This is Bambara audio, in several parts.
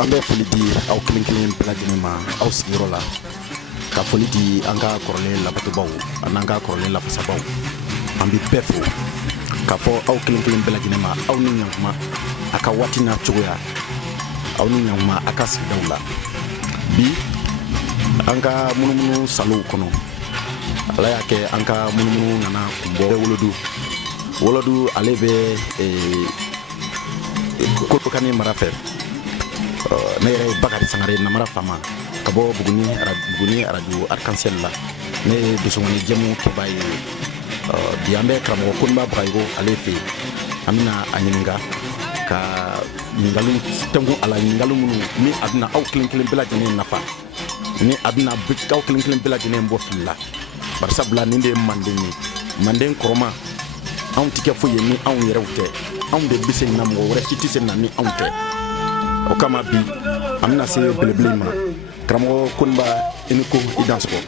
an bɛ foli di aw kelen kelen bɛɛ lajɛlen ma aw sigiyɔrɔ la ka foli di an ka kɔrɔlen labatobaw an'an ka kɔrɔlen lafasabaw an bɛ bɛɛ fo k'a fɔ aw kelen kelen bɛɛ lajɛlen ma aw ni ɲankuma a ka waati n'a cogoya aw ni ɲankuma a ka sigidaw la bi an ka munumunu salow kɔnɔ ala y'a kɛ an ka munumunu nana kun bɔ wolodu ale bɛ Kolokani mara fɛ ne yɛrɛ ye Bakari Sangare namara fama ka bɔ Buguni radio Arc-en-Ciel la ne ye dosɔngɔni jɛmu kɛba ye bi an bɛ karamɔgɔ Koniba Bagayogo ale fɛ yen an bɛna a ɲininka ka ɲininkaliw tɛnku a la ɲininkali minnu ni a bɛna aw kelen kelen bɛɛ lajɛlen nafa ni a bɛna aw kelen kelen bɛɛ lajɛlen bɔ fili la barisabula nin de ye Manden ye Manden kɔrɔma anw tɛ kɛ foyi ye ni anw yɛrɛw tɛ anw de bɛ se na mɔgɔ wɛrɛ si tɛ se na ni anw tɛ o kama bi an bɛna se belebele ma karamɔgɔ Koniba i ni ko i dansɔgɔ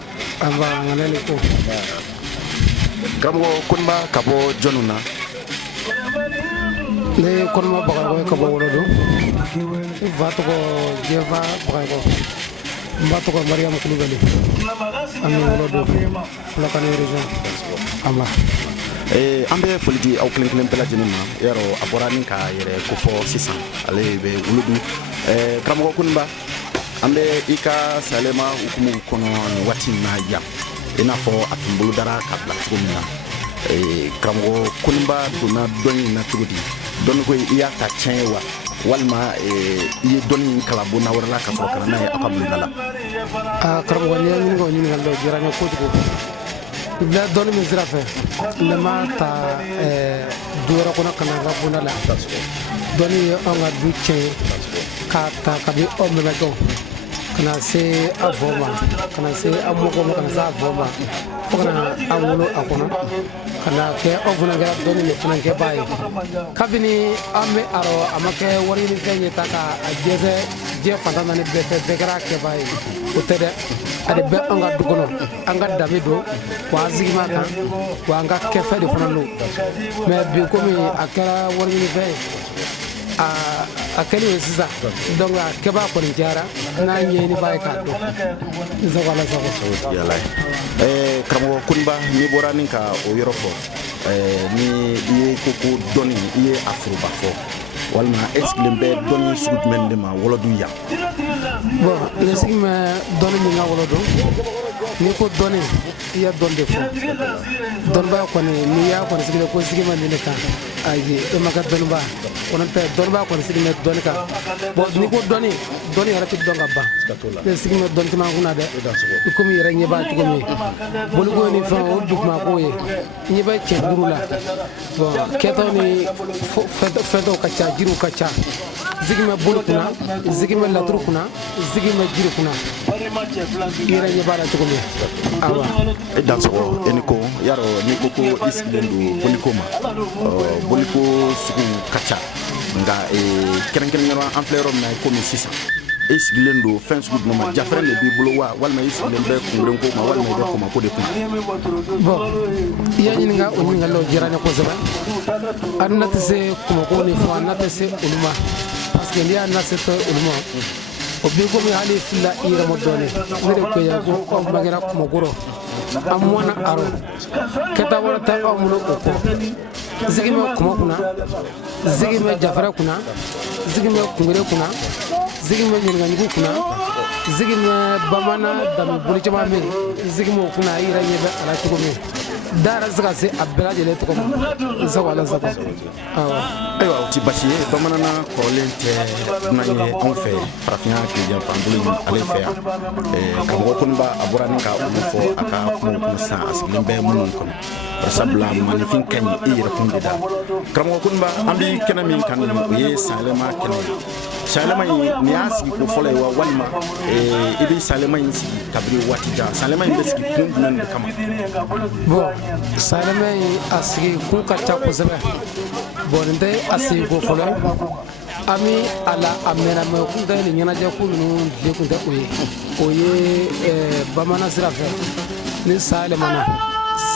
karamɔgɔ Koniba ka bɔ jɔnniw na ne ye Koniba Bagayogo ka bɔ Wolodo n fa tɔgɔ Jɛfa Bagayogo n ba tɔgɔ Mariam Kulubali an bɛ Wolodo Kolokani région Amba. An bɛ foli di aw kelen kelen bɛɛ lajɛlen ma yarɔ a bɔra ni ka yɛrɛ kofɔ sisan ale bɛ Wolodu karamɔgɔ Koniba an bɛ i ka salema hukumu kɔnɔ nin waati in na yan i n'a fɔ a tun bolo dara ka bila cogo min na karamɔgɔ Koniba donna dɔnni in na cogo di dɔnni ko i y'a ta tiɲɛ ye wa walima i ye dɔnni in kalan bona wɛrɛ la ka sɔrɔ ka na n'a ye aw ka bulonda la karamɔgɔ n'i ye ɲininkali dɔ diyara n ye kojugu bila dɔnni min sira fɛ ne ma ta du wɛrɛ kɔnɔ ka na n ka bonda la dɔnni ye anw ka du tiɲɛ k'a ta kabi aw mɛnɛkɛw ka na se a fɔ ma ka na se a mɔgɔw ma ka na se a fɔ ma fo ka na an wolo a kɔnɔ ka na kɛ aw fana kɛra dɔnni de fana kɛbaa ye kabini an bɛ arɔ a ma kɛ wari ɲini fɛn ye ta ka a jɛsɛ diɲɛ fantan naani bɛɛ fɛ bɛɛ kɛra kɛbaa ye o tɛ dɛ a de bɛ an ka du kɔnɔ an ka danbe don wa an sigima kan wa an ka kɛfɛ de fana don mɛ bi komi a kɛra wari ɲini fɛn ye a kɛli ye sisan donc a kɛbaa kɔni cayara n'a ɲɛɲini b'a ye k'a dɔn n sago ala sago yala karamɔgɔ Koniba n'i bɔra ni ka o yɔrɔ fɔ ni i ye ko dɔnni i ye a foroba fɔ walima e sigilen bɛ dɔnni sugu jumɛn de ma Wolodu yan bon ne sigi bɛ dɔnni min ka Wolodo n'i ko dɔnni i ye dɔn de fɔ dɔnnibaa kɔni n'i y'a kɔni sigilen ko sigi ma nin de kan ayi e ma kɛ dɔnnibaa kɔni tɛ dɔnnibaa kɔni sigilen bɛ dɔnni kan bon n'i ko dɔnni yɛrɛ tɛ dɔn ka ban ne sigi bɛ dɔnni caman kunna dɛ i komi i yɛrɛ ɲɛ b'a cogo min boliko ni fɛn o dugumako ye ɲɛ bɛ cɛ duuru la bon kɛtɔ ni fɛntɔw ka ca jiriw ka ca zigi bɛ bolo kunna zigi bɛ laturu kunna zigi bɛ jiri kunna i yɛrɛ ɲɛ b'a la cogo min awa e dansɔgɔ e ni ko yarɔ n'i ko i sigilen don boliko ma boliko sugu ka ca nka kɛrɛnkɛrɛnnenya an filɛ yɔrɔ min na komi sisan e sigilen don fɛn sugu jumɛn ma jafɛrɛn de b'i bolo wa walima i sigilen bɛ kunkurun ko ma walima i bɛ kɔmako de kun bon i y'a ɲininka o ɲininkali o diyara n ye kosɛbɛ an na tɛ se kɔmako ni fɔ an na tɛ se olu ma parce que n'i y'a na se tɛ olu ma o b'i komi hali filila i yɛrɛ ma dɔɔnin ne de ko yan ko aw bangera kɔmakɔrɔ an mɔna arɔ kɛta wɛrɛ tɛ aw bolo o kɔ zigi bɛ kɔmɔ kunna zigi bɛ jafɛrɛ kunna zigi bɛ kungere kunna zigi bɛ ɲininkajugu kunna zigi bɛ bamanan dami bolo caman bɛ yen zigi bɛ o kunna i yɛrɛ ɲɛ bɛ a la cogo min da yɛrɛ se ka se a bɛɛ lajɛlen tɔgɔ ma n sago ala sago ayiwa o ti basi ye bamanana kɔrɔlen tɛ dunan ye anw fɛ farafinya tile fan bolo ale fɛ yan karamɔgɔ Koniba a bɔra ni ka olu fɔ a ka kumaw kɔnɔ sisan a sigilen bɛ minnu kɔnɔ barisabula maninfin ka ɲi i yɛrɛ kun de da karamɔgɔ Koniba an bɛ kɛnɛ min kan nin o ye sanyɛlɛma kɛnɛ ye sanyɛlɛma in nin y'a sigi ko fɔlɔ ye wa walima i bɛ sanyɛlɛma in sigi kabini waati jan sanyɛlɛma in bɛ sigi kun jumɛn de kama bon sanyɛlɛma in a sigi kun ka ca kosɛbɛ bon nin tɛ a sigi ko fɔlɔ an bɛ a la a mɛnna mɛ kun tɛ nin ɲɛnajɛ ko ninnu tile kun tɛ o ye bamanan sira fɛ ni san yɛlɛmana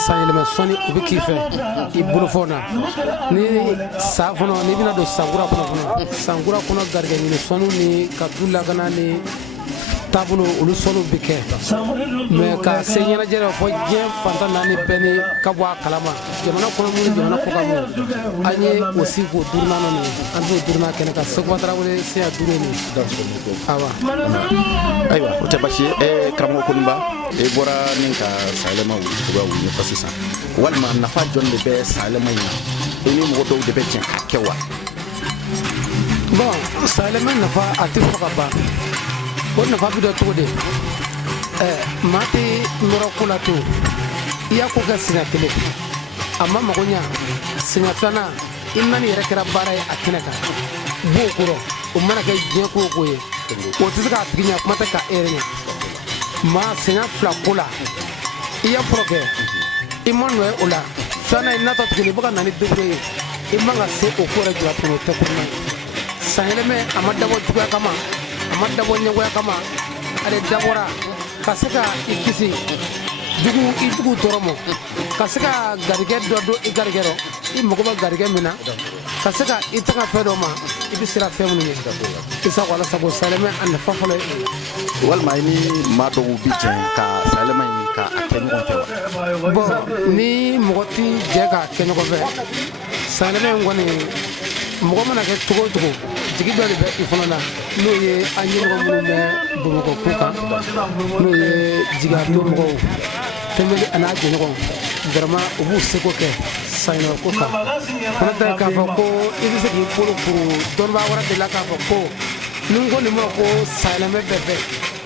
sanyɛlɛmɛ sɔnni u bɛ k'i fɛ i bolofɛnw na ni sa fana n'i bɛna don sankura kɔnɔ fana sankura kɔnɔ garijɛgɛ ɲini sɔnniw ni ka du lakana ni taabolo olu sɔnniw bɛ kɛ mɛ ka se ɲɛnajɛ la fɔ diɲɛ fantan naani bɛɛ ni ka bɔ a kalama jamana kɔnɔ minnu jamana kɔ kan minnu an ye o si k'o duurunan nɔ nin an b'o duurunan kɛnɛ kan Sekuba Tarawele siɲɛ 5 nin awa ayiwa o tɛ basi ye karamɔgɔ Koninba e bɔra ni ka sayɛlɛma wuli cogoya wuli ɲɛfɔ sisan walima nafa jɔn de bɛ sayɛlɛma in na e ni mɔgɔ dɔw de bɛ jɛn k'a kɛ wa bon sayɛlɛma nafa a tɛ fɔ ka ban o nafa bɛ dɔn cogo di maa tɛ nɔrɔ ko la to i y'a ko kɛ siɲɛ kelen a ma mago ɲa siɲɛ filanan i nani yɛrɛ kɛra baara ye a kɛnɛ kan b'o kɔrɔ o mana kɛ diɲɛ ko o ko ye o tɛ se k'a tigi ɲɛ kuma tɛ k'a ere ɲɛ maa siɲɛ fila ko la i y'a fɔlɔ kɛ i ma nɔ ye o la filanan i natɔ tuguni i bɛ ka na ni degere ye i man ka se o ko yɛrɛ jira tuguni o tɛ kuruma ye sanyɛlɛmɛ a ma dabɔ juguya kama a ma dabɔ ɲɛgoya kama ale dabɔra ka se ka i kisi i jugu tɔɔrɔ ma ka se ka garijɛgɛ dɔ don i garijɛgɛ rɔ i mago bɛ garijɛgɛ min na ka se ka i tanga fɛn dɔ ma i bɛ siran fɛn minnu ɲɛ Isa ko Ala sago sayɛlɛmɛ a nafa fɔlɔ ye walima i ni maa dɔw bi jɛn ka sayɛlɛma in ka a kɛ ɲɔgɔn fɛ wa bon ni mɔgɔ tɛ jɛ k'a kɛ ɲɔgɔn fɛ sayɛlɛmɛ in kɔni mɔgɔ mana kɛ cogo o cogo jigi dɔ de bɛ i fana la n'o ye an ɲɛmɔgɔ minnu bɛ Bamakɔ ko kan n'o ye jigiyato mɔgɔw Tembeli a n'a jɛɲɔgɔnw vraiment u b'u seko kɛ sayɛlɛma ko kan fana tɛ k'a fɔ ko i bɛ se k'i bolo furu dɔnnibaga wɛrɛ delila k'a fɔ ko ni n ko nin ma ko sayɛlɛmɛ bɛɛ fɛ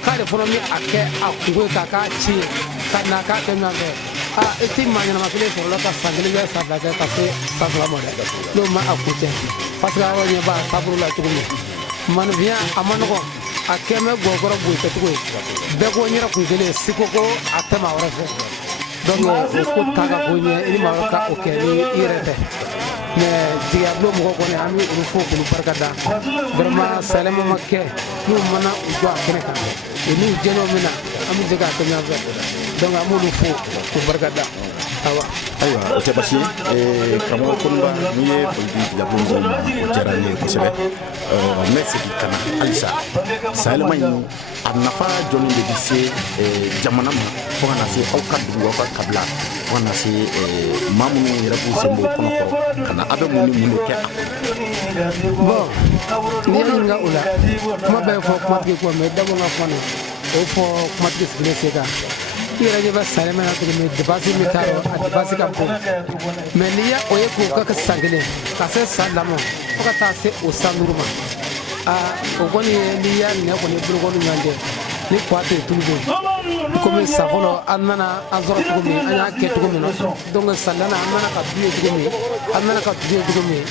k'ale fana bɛ a kɛ a kungo ye k'a k'a ci ye ka na k'a kɛ ɲɔgɔn fɛ i tɛ maa ɲɛnama kelen sɔrɔ la ka san kelen kɛ san fila kɛ ka se san fila ma dɛ n'o ma a ko tiɲɛ parce que aw ɲɛ b'a taabolo la cogo min maanifinya a ma nɔgɔn a kɛ mɛ gɔgɔrɔ boyi kɛcogo ye bɛɛ ko n yɛrɛ kun kelen siko ko a tɛ maa wɛrɛ fɛ donc o ko ta ka bon ɲɛ i ni maa wɛrɛ ka o kɛ ni i yɛrɛ tɛ mais jigiyabulo mɔgɔ kɔni an bɛ olu fo k'olu barika da vraiment sayɛlɛma ma kɛ n'u mana u jɔ a kɛnɛ kan o n'u jɛnɛw min na an bɛ jɛ k'a kɛ ɲɔgɔn fɛ donc an b'olu fo k'u barika da awa ayiwa o tɛ basi ye karamɔgɔ Koninba n'i ye foli di jigiyabulo mɔgɔw ma o diyara n ye kosɛbɛ n bɛ segin ka na halisa sayɛlɛma in a nafa jɔnni de bɛ se jamana ma fo ka na se aw ka dugu aw ka kabila fo ka na se maa minnu yɛrɛ b'u sen bɔ kɔnɔ kɔrɔ ka na a bɛ mun ni mun de kɛ a kɔnɔ bon n'i y'a ɲininka o la kuma bɛɛ fɔ kumatigi kɔ mais dabɔ n ka kuma na o fɔ kumatigi sigilen sen kan i yɛrɛ ɲɛ bɛ sayɛlɛma na cogo min dépense min t'a rɔ a dépense ka bon mais n'i y'a o ye k'o kɛ san kelen ka se san lamɔ fo ka taa se o san 5 ma o kɔni ye n'i y'a minɛ kɔni bolokɔni ɲɔgɔn cɛ ni kwa tɛ tulu bɛ yen komi san fɔlɔ an nana an sɔrɔ cogo min an y'a kɛ cogo min na donc san 4nan an nana ka du ye cogo min an nana ka du ye cogo min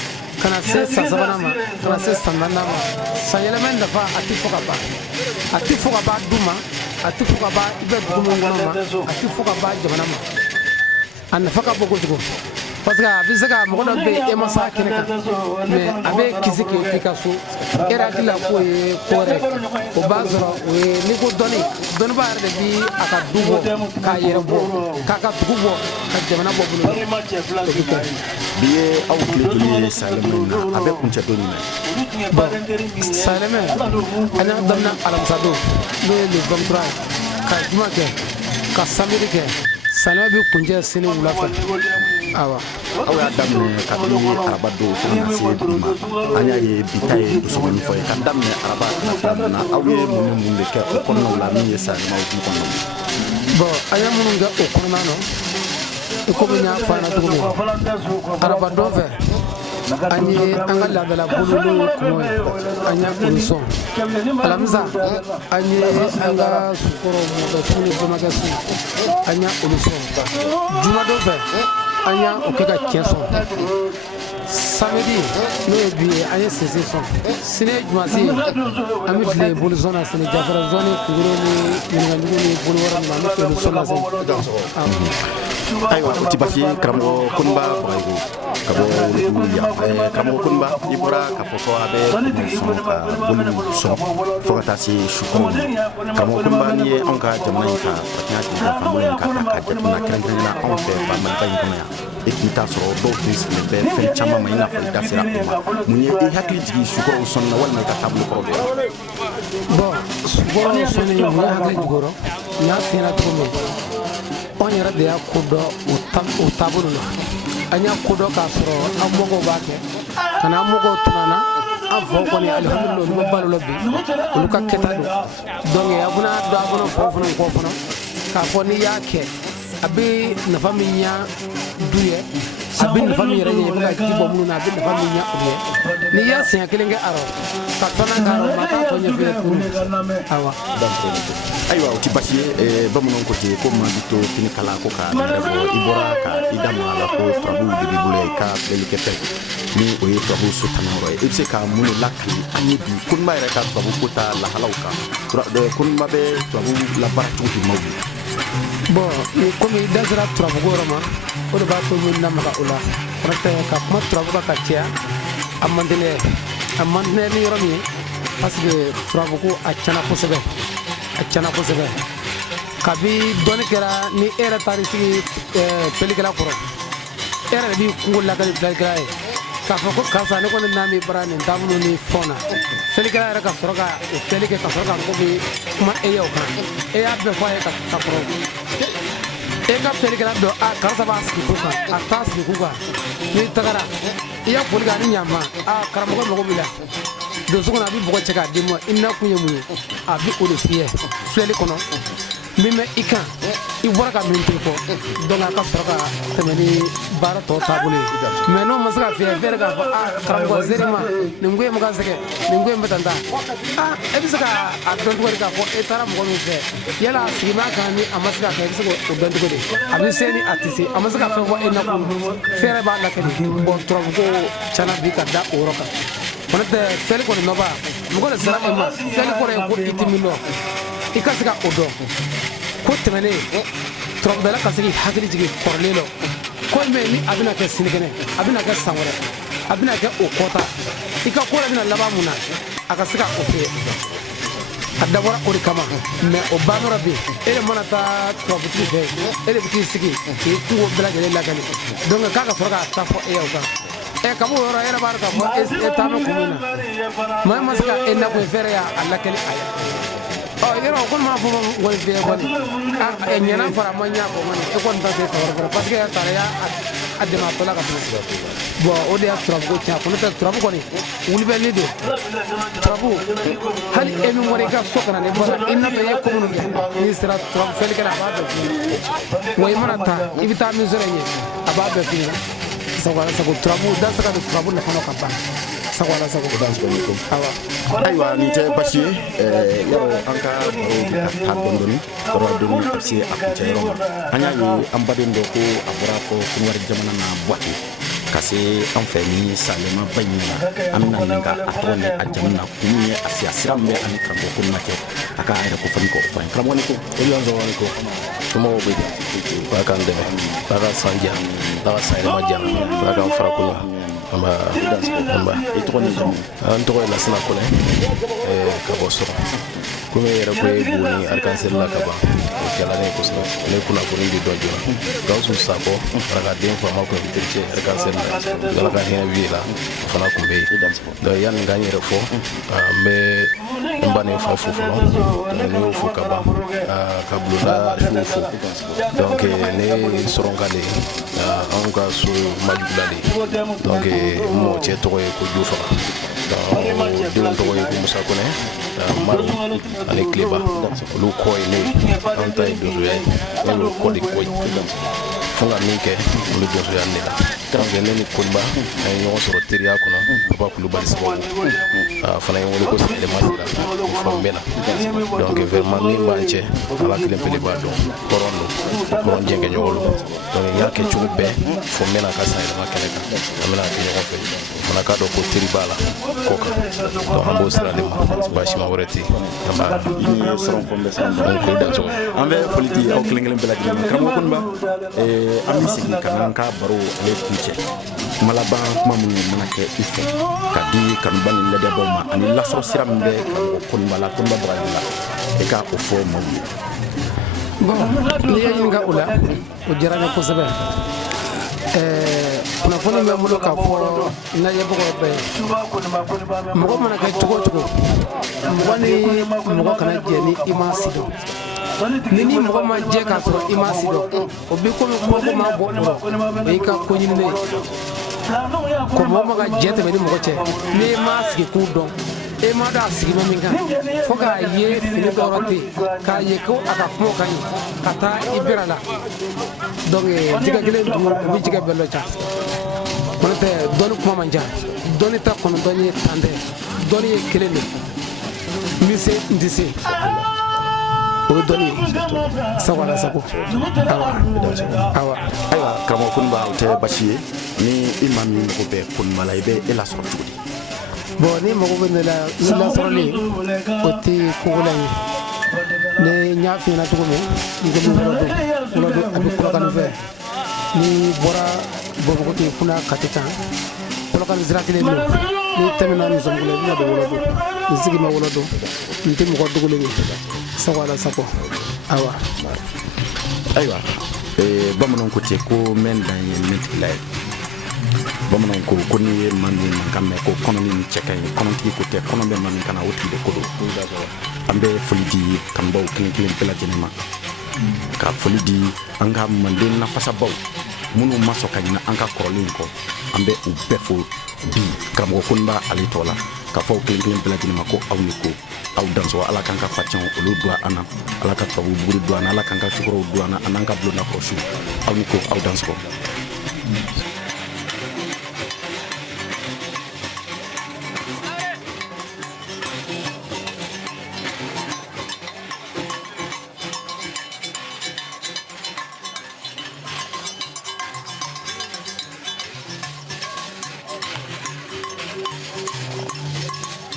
ka na se san 3nan ma ka na se san 4nan ma sayɛlɛma nafa a tɛ fɔ ka ban a tɛ fɔ ka ban du ma a tɛ fɔ ka ban i bɛ dugu min kɔnɔ ma a tɛ fɔ ka ban jamana ma a nafa ka bon kojugu parce que a bɛ se ka mɔgɔ dɔ bɛ yen e ma se a kɛnɛ kan mais a bɛ kisi k'e to i ka so e yɛrɛ hakili la k'o ye ko wɛrɛ o b'a sɔrɔ o ye n'i ko dɔnniba yɛrɛ de bɛ a ka du bɔ k'a yɛrɛ bɔ k'a ka dugu bɔ ka jamana bɔ bolo o bɛ kɛ. bi ye aw tile joli ye sayɛlɛma in na a bɛ kuncɛ don jumɛn bon sayɛlɛma an y'a daminɛ alamisa don n'o ye le 23 ye ka juma kɛ ka samedi kɛ sayɛlɛma bɛ kuncɛ sini wula fɛ awa aw y'a daminɛ kabini araba don fo ka na se bi ma an y'a ye bi ta ye dusukɔni fɔ ye ka daminɛ araba tile 2 na aw ye mun ni mun de kɛ o kɔnɔnaw la min ye sayɛlɛma hukumu kɔnɔna na bon an ye minnu kɛ o kɔnɔna na i komi n y'a fɔ an ɲɛna cogo min araba don fɛ an ye an ka laadala bolo n'o ye kɔmɔ ye an y'a olu sɔn alamisa an ye an ka sukɔrɔ mɔdɔ sugu ni bɛmakɛ su an y'a olu sɔn juma don fɛ anya o kɛ ka tiɲɛ sɔn samedi n'o ye bi ye an ye sese sɔn sini ye jumasi ye an bɛ tile boli sɔn na sini jafara zɔni kungolo ni ɲininkalijugu ni bolo wɛrɛ ninnu an bɛ tile sɔn na sini. ayiwa o ti basi karamɔgɔ Koniba Bagayogo ka bɔ Wolodugu yan karamɔgɔ Koniba i bɔra k'a fɔ ko a bɛ sɔn ka boli sɔn fo ka taa se sukɔrɔw ma karamɔgɔ Koniba n'i ye anw ka jamana in ka fatiya di ka fan in ka jateminɛ kɛrɛnkɛrɛnnenya anw fɛ Maliba in kɔnɔ yan e tun t'a sɔrɔ dɔw tun sigilen bɛ fɛn caman ma i n'a fɔ i da sera o ma mun ye i hakili jigin sukɔrɔw sɔnni na walima i ka taabolo kɔrɔ dɔ ye. Bon sukɔrɔw sɔnni mun ye hakili jigin n y'a f'i ɲɛna cogo min anw yɛrɛ de y'a kodɔn o taabolo la an y'a kodɔn k'a sɔrɔ an mɔgɔw b'a kɛ ka na an mɔgɔw tunana an faw kɔni alihamudulila olu bɛ balo la bi olu ka kɛta don donc a bɛna don a kɔnɔ faw fana kɔ fana k'a fɔ n'i y'a kɛ a bɛ nafa min ɲa du ye a bɛ nafa min yɛrɛ ɲɛ i bɛ ka ji bɔ minnu na a bɛ nafa min ɲa u ye n'i y'a siɲɛ kelen kɛ arɔ ka filanan kɛ arɔ ma k'a tɔ ɲɛfɛ tuguni awa. ayiwa o ti basi ye bamananw ko ten ko maa bɛ to fini kala ko ka yɛrɛ bɔ i bɔra ka i da maga la ko turabuw de b'i bolo i ka filɛlikɛ fɛ ni o ye turabuw so tanyɔrɔ ye i bɛ se ka mun de lakali an ye bi Koniba yɛrɛ ka turabu ko ta lahalaw kan Koniba bɛ turabu labaara cogo jumɛnw ye. bon komi i da sera turabuko yɔrɔ ma o de b'a to n bɛ lamaga o la o tɛ ka kuma turabu kan ka caya a man di ne ye a man di ne ni yɔrɔ min ye parce que turabuko a tiɲɛna kosɛbɛ a tiɲɛna kosɛbɛ kabi dɔnni kɛra ni e yɛrɛ taara i sigi filɛlikɛla kɔrɔ e yɛrɛ de b'i kungo lakali filɛlikɛla ye k'a fɔ ko karisa ne kɔni n'an bɛ baara nin taabolo ni fɛnw na filɛlikɛla yɛrɛ ka sɔrɔ ka filɛli kɛ ka sɔrɔ ka mɔgɔ bɛ kuma e ye o kan e y'a bɛɛ fɔ a ye ka kɔrɔ e ka filɛlikɛla dɔn a karisa b'a sigi kun kan a t'a sigi kun kan n'i tagara i y'a foli kɛ a ni ɲaama a karamɔgɔ mago b'i la donso kɔnɔ a bɛ bɔgɔ cɛ k'a d'i ma i na kun ye mun ye a bɛ o de f'i ye filɛli kɔnɔ min bɛ i kan i bɔra ka min to fɔ donc a ka sɔrɔ ka tɛmɛ ni baara tɔ taabolo ye mais n'o ma se ka f'i ye f'e yɛrɛ k'a fɔ karamɔgɔ zeri ma nin ko in bɛ ka sɛgɛn nin ko in bɛ tan tan e bɛ se ka a dɔn cogo di k'a fɔ e taara mɔgɔ min fɛ yala a sigi b'a kan ni a ma se ka kɛ i bɛ se k'o dɔn cogo di a bɛ se ni a tɛ se a ma se ka fɛn fɔ e na kun f'e yɛrɛ b'a lakali bon turabuko tiɲɛna bi ka da o yɔrɔ kan kɔni tɛ fɛli kɔni nɔba mɔgɔ de sera e ma fɛli kɔrɔ ye ko i tɛ min dɔn i ka se ka o dɔn ko tɛmɛnen turabudala ka se k'i hakili jigin kɔrɔlen dɔ ko mɛ ni a bɛna kɛ sinikɛnɛ a bɛna kɛ san wɛrɛ a bɛna kɛ o kɔta i ka ko yɛrɛ bɛna laban mun na a ka se ka o fɛ a dabɔra o de kama mɛ o ban yɔrɔ bɛ yen e de mana taa turabutigi fɛ e de bɛ t'i sigi k'i kungo bɛɛ lajɛlen lakali donc k'a ka sɔrɔ k'a ta fɔ e ye o kan kabo yɔrɔ e yɛrɛ b'a dɔn k'a fɔ e taa bɛ kun min na maa ma se ka e nakun fɛrɛ y'a lakali a ye yɔrɔ o kɔni m'a fɔ kɔni fɛ kɔni ɲɛna fara ma ɲa kɔ kɔni e kɔni ta se tɔgɔ fɔlɔ parce que e taara y'a dɛmɛ a tɔ la ka tɛmɛ bon o de y'a turabuko tiɲɛ ko n'o tɛ turabu kɔni wulibɛli don turabu hali e min wari i ka so kana ne bɔra i n'a fɔ i ye ko minnu kɛ n'i sera turabu fɛlikɛla a b'a bɛɛ f'i ɲɛna wa i mana taa i bɛ taa min sɔrɔ yen a b'a bɛɛ f'i ɲɛna sago turabu da se ka don turabu nafa ka ban sago ala sago ayiwa nin tɛ basi ye yɔrɔ an ka baro bɛ ka taa dɔɔni yɔrɔ dɔɔni a bɛ se a kuncɛ yɔrɔ ma an y'a ye an baden dɔ ko a bɔra fɔ Konowari jamana na Buwake ka se an fɛ ni Salema ba in na an bɛna nin ka a tɔgɔ ni a jamu na kun ye a sira min bɛ ani karamɔgɔ Koniba cɛ a ka yɛrɛ ko fɔli kɔ o fɔ an ye karamɔgɔ ni ko Eliyanzɔwani ko somɔgɔw bɛ di Ala k'an dɛmɛ Ala ka san diya Ala ka san yɛlɛma diya Ala k'an fara ko ɲa anba i tɔgɔ ni jamu an tɔgɔ ye Lasina Kɔnɛ ka bɔ Sɔrɔ komi e yɛrɛ ko e Buguni Arc-en-Ciel la ka ban o kɛla ne ye kosɛbɛ ne kunnafoni di dɔn joona Gawusu Sakɔ Ala ka den faama kun ye Berete Arc-en-Ciel la Ala ka hinɛ wi la o fana kun bɛ yen donc yanni k'an yɛrɛ fɔ n bɛ n ba ni n fa fo fɔlɔ ne y'o fo ka ban ka bulonda suw fo donc ne ye Sɔrɔnka de ye anw ka so Majugula de ye donc n mɔcɛ tɔgɔ ye ko Jofaga donc denw tɔgɔ ye Musa Kone Maru ani Kileba olu kɔ ye ne an ta ye donsoya ye ne y'o kɔ de kɔ ye fo ka min kɛ olu donsoya ne la donc ne ni Koniba an ye ɲɔgɔn sɔrɔ teriya kɔnɔ Papa Kulubali sababu fana ye n wele ko Sɛlɛma Sira fɔ n bɛ na donc vraiment min b'an cɛ Ala kelen pe de b'a dɔn hɔrɔn don hɔrɔn jɛnkɛ ɲɔgɔn don donc n y'a kɛ cogo bɛɛ fo n bɛna ka san yɛlɛma kɛnɛ kan an bɛna kɛ ɲɔgɔn fɛ o fana k'a dɔn ko teri b'a la kɔ kan donc an b'o sira de ma baasima wɛrɛ tɛ yen an b'a ko dansogo an bɛ foli di aw kelen kelen bɛɛ lajɛlen ma karamɔgɔ Koniba an bɛ segin ka na an ka baro ale kun cɛ kuma laban kuma minnu mana kɛ i fɛ ka di kanuba ni lajɛbaw ma ani lasɔrɔ sira min bɛ karamɔgɔ Koniba la Koniba Baraji la i ka o fɔ maaw ye. bon n'i ye ɲininka o la o diyara n ye kosɛbɛ kunnafoni bɛ n bolo k'a fɔ lajɛbagaw bɛɛ ye mɔgɔ mana kɛ cogo o cogo mɔgɔ ni mɔgɔ kana jɛ ni i m'a sidɔn ni mɔgɔ ma jɛ k'a sɔrɔ i m'a sidɔn o bɛ komi ko ma bɔ o rɔ o y'i ka ko ɲininen ye ko mɔgɔ ma ka jɛ tɛmɛ ni mɔgɔ cɛ n'i m'a sigi k'u dɔn e ma dɔn a sigima min kan fo k'a ye fini dɔ yɔrɔ tɛ yen k'a ye ko a ka kuma ka ɲi ka taa i bɛra la donc jɛgɛ kelen dun o bɛ jɛgɛ bɛɛ lɔ ca n'o tɛ dɔnni kuma man ca dɔnni ta kɔnɔntɔn ye tan tɛ dɔnni ye kelen de n bɛ se n tɛ se o ye dɔnni ye sago ala sago awa ayiwa karamɔgɔ Koniba o tɛ basi ye ni i maa min mago bɛ Koniba la i bɛ e lasɔrɔ cogo di. bon ni mago bɛ ne la ni lasɔrɔli o tɛ kogola ye ne n y'a f'i ɲɛna cogo min n ko Wolodo a bɛ Kolokani fɛ ni bɔra Bamakɔ ten funa Kati kan Kolokani sira kelen don n'i tɛmɛna Nizɔmugula i bɛna don Wolodo n sigi ma Wolodo n tɛ mɔgɔ dogolen ye sago ala sago awa. ayiwa bamananw ko ten ko n bɛ n dan ye min tigila ye bamananw ko n'i ye maa min mankan mɛn ko kɔnɔ ni cɛ ka ɲi kɔnɔtigi ko tɛ kɔnɔ bɛ maa min kana o tigi de ko don an bɛ foli di kanubaw kelen kelen bɛɛ lajɛlen ma ka foli di an ka Manden nafasabaw minnu ma sɔn ka ɲinɛ an ka kɔrɔlen kɔ an bɛ u bɛɛ fo bi karamɔgɔ Koniba ale tɔ la ka fɔ kelen kelen bɛɛ lajɛlen ma ko aw ni ko aw danso ala k'an ka facɛnw olu don an na ala ka tubabu buguri don an na ala k'an ka sukɔrɔw don an na an'an ka bulonnakɔrɔsiw aw ni ko aw danso.